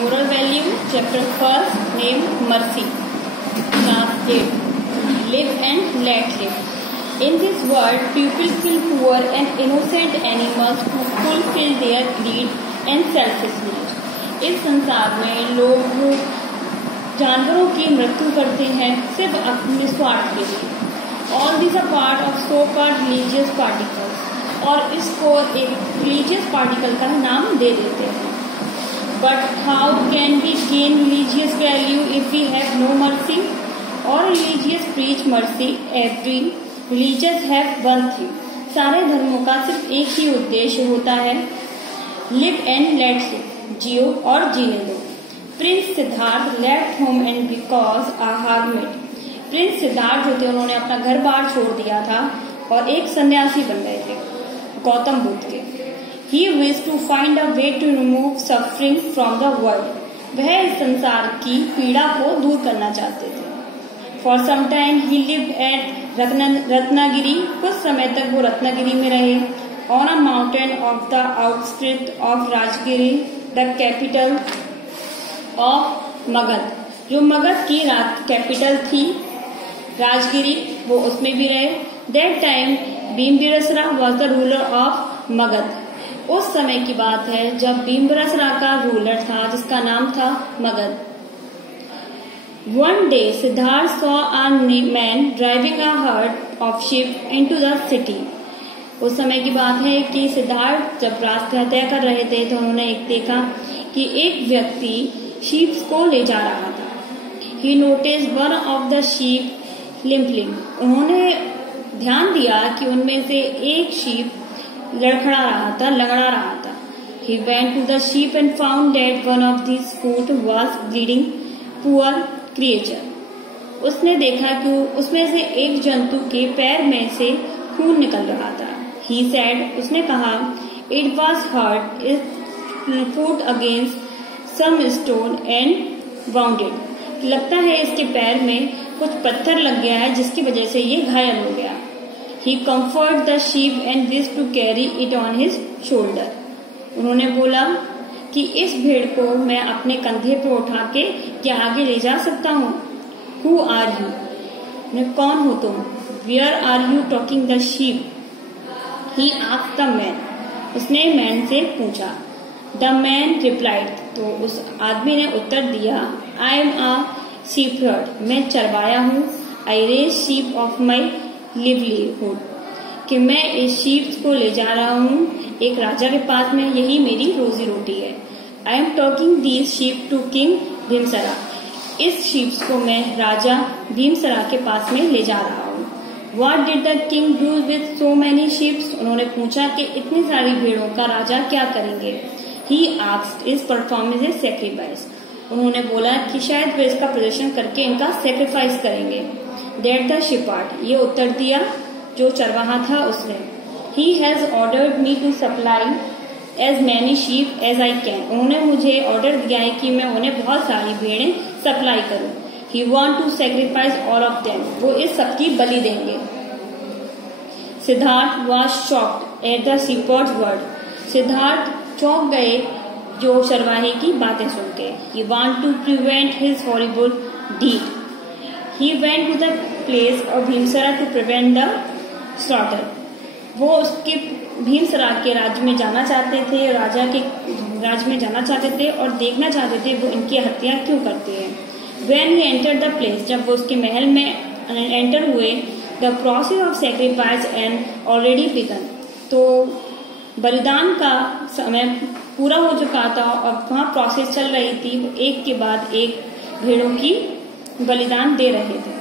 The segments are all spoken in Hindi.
Moral value, chapter 1, name mercy. Class 8. Live and let live. In this world, people kill poor and innocent animals to fulfill their greed and selfishness. इस संसार में लोग जानवरों की मृत्यु करते हैं सिर्फ अपने स्वार्थ के लिए. All these are part of so-called religious particles. और इसको एक religious particle का नाम दे देते हैं. But how can we gain religious value if we have no mercy? All religious preach mercy. Every religious have one thing. सारे धर्मों का सिर्फ एक ही उद्देश्य होता है, live and let live. जियो और जीने दो. Prince Siddharth left home and because a hermit. Prince Siddharth जो थे उन्होंने अपना घर बार छोड़ दिया था और एक सन्यासी बन गए थे गौतम बुद्ध के. He wished to find a way to remove suffering from the world. वह इस संसार की पीड़ा को दूर करना चाहते थे. For some time he lived at Ratnagiri. कुछ समय तक वो रत्नागिरी में रहे. On a mountain of the outskirts of Rajagiri, the capital of Magadh. जो मगध की कैपिटल थी राजगिरी, वो उसमें भी रहे. That time भीमबिरसरा was the ruler of Magadh. उस समय की बात है जब भीमबिरसरा का रूलर था जिसका नाम था Magadh. One day Siddharth saw a man driving a herd of sheep into the city. उस समय की बात है कि सिद्धार्थ जब रास्ता तय कर रहे थे तो उन्होंने एक देखा कि एक व्यक्ति शीप्स को ले जा रहा था. He noticed one of the sheep limping. उन्होंने ध्यान दिया कि उनमें से एक शीप लड़खड़ा रहा था. He went to the sheep and found that one of these foot was bleeding. Poor creature. उसने देखा कि उसमें से एक जंतु के पैर में से खून निकल रहा था. He said, उसने कहा, it was hurt its foot against some stone and wounded. लगता है इसके पैर में कुछ पत्थर लग गया है जिसकी वजह से ये घायल हो गया. He comforted the sheep and wished to carry it on his shoulder. उन्होंने बोला कि इस भेड़ को मैं अपने कंधे पर उठा के क्या आगे ले जा सकता हूँ. Who are you? मैं कौन हो तुम? Where are you taking the sheep? He asked the man. उसने मैन से पूछा. The man replied. तो उस आदमी ने उत्तर दिया, I am a shepherd. मैं चरवाया हूँ. I raise sheep of my livelihood. कि मैं इस शीप्स को ले जा रहा हूँ एक राजा के पास में, यही मेरी रोजी रोटी है. I am taking these sheep to King भीमसरा. इस शीप्स को मैं राजा भीमसरा के पास में ले जा रहा हूँ. What did the king do with so many sheep? उन्होंने पूछा कि इतनी सारी भेड़ों का राजा क्या करेंगे. He asked, is performing a sacrifice. उन्होंने बोला कि शायद वे इसका प्रदर्शन करके इनका सेक्रीफाइस करेंगे. That the shepherd. ये उत्तर दिया जो चरवाहा था उसने. He has ordered me to supply as many sheep as I can. उन्होंने मुझे ऑर्डर दिया है कि मैं उन्हें बहुत सारी भेड़ें सप्लाई करूं. He want to sacrifice all of them. वो इस सबकी बलि देंगे. Siddharth was shocked at the shepherd's word. Siddharth चौंक गए जो चरवाहे की बातें सुन के. He want to prevent his horrible deed. He went to the place of भीमसरा to prevent the slaughter. वो उसके भीमसरा के राज्य में जाना चाहते थे, राजा के राज्य में जाना चाहते थे और देखना चाहते थे वो इनकी हत्या क्यों करते हैं. When he entered the place, जब वो उसके महल में एंटर हुए, the process of sacrifice and already begun. तो बलिदान का समय पूरा हो चुका था और वहाँ प्रोसेस चल रही थी. वो एक के बाद एक भेड़ों की बलिदान दे रहे थे.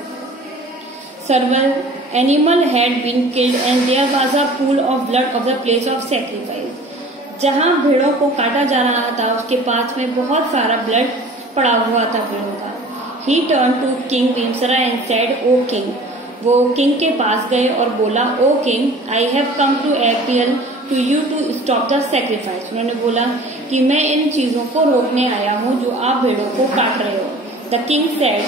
Several animal had been killed and there was a pool of blood of the place of sacrifice. जहाँ भेड़ों को काटा जा रहा था उसके पास में बहुत सारा ब्लड पड़ा हुआ था भेड़ों का. He turned to King भीमसरा and said, O king. वो किंग के पास गए और बोला, O king, I have come to appeal to you to stop the sacrifice. उन्होंने बोला कि मैं इन चीजों को रोकने आया हूँ जो आप भेड़ों को काट रहे हो. The king said,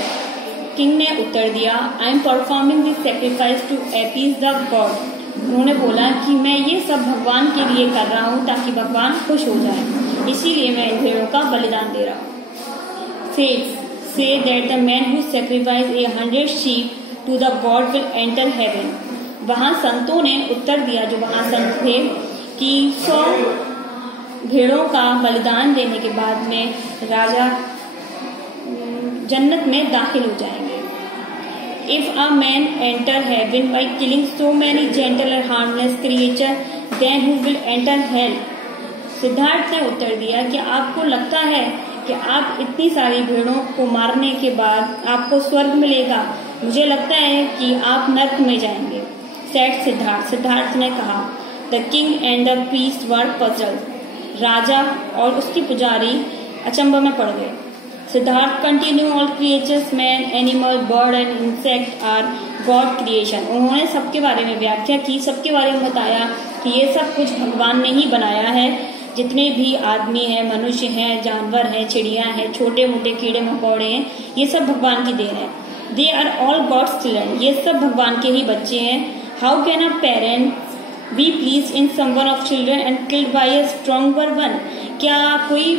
किंग ने उत्तर दिया, I am performing this sacrifice to appease the God. उन्होंने बोला कि मैं ये सब भगवान के लिए कर रहा हूँ ताकि भगवान खुश हो जाए, इसीलिए मैं इन भेड़ों का बलिदान दे रहा हूँ. fates say that the man who sacrificed 100 sheep to the god will enter heaven. वहां संतों ने उत्तर दिया, जो वहां संत थे, कि 100 भेड़ों का बलिदान देने के बाद में राजा जन्नत में दाखिल हो जाएंगे. If a man enter heaven by killing so many gentle and harmless creatures, then who will enter hell? Siddharth ने उत्तर दिया कि आपको लगता है कि आप इतनी सारी भेड़ों को मारने के बाद आपको स्वर्ग मिलेगा? मुझे लगता है कि आप नरक में जाएंगे. सेड सिद्धार्थ. सिद्धार्थ ने कहा, the king and the priest were puzzled. राजा और उसकी पुजारी अचंभा में पड़ गए. Siddhartha continue, all creatures, man, animal, bird and insect are God creation. उन्होंने सबके बारे में व्याख्या की, सबके बारे में बताया कि ये सब कुछ भगवान ने ही बनाया है. जितने भी आदमी हैं, मनुष्य हैं, जानवर हैं, चिड़िया हैं, छोटे मोटे कीड़े मकोड़े हैं, ये सब भगवान की देन है. They are all God's children. ये सब भगवान के ही बच्चे हैं. How can a parent be please in someone of children and killed by a stronger one? क्या कोई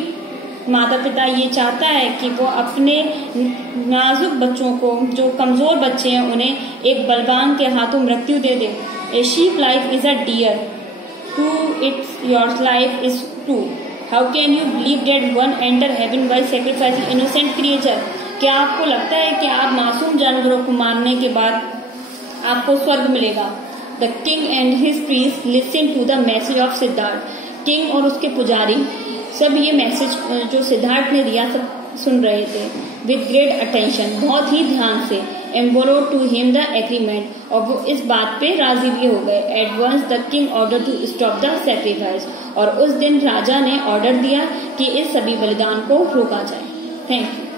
माता पिता ये चाहता है कि वो अपने नाजुक बच्चों को, जो कमजोर बच्चे हैं, उन्हें एक बलवान के हाथों मृत्यु दे दे? A sheep life is a dear to its your life is too. How can you believe that one enter heaven by sacrificing innocent creature? क्या आपको लगता है कि आप मासूम जानवरों को मारने के बाद आपको स्वर्ग मिलेगा? The king and his priest listen to the message of Siddharth. King और उसके पुजारी सब ये मैसेज जो सिद्धार्थ ने दिया सब सुन रहे थे विद ग्रेट अटेंशन, बहुत ही ध्यान से. एम्बोरो टू हिम द एग्रीमेंट, और वो इस बात पे राजी भी हो गए. At once the king order to stop the sacrifice, और उस दिन राजा ने ऑर्डर दिया कि इस सभी बलिदान को रोका जाए. Thank you.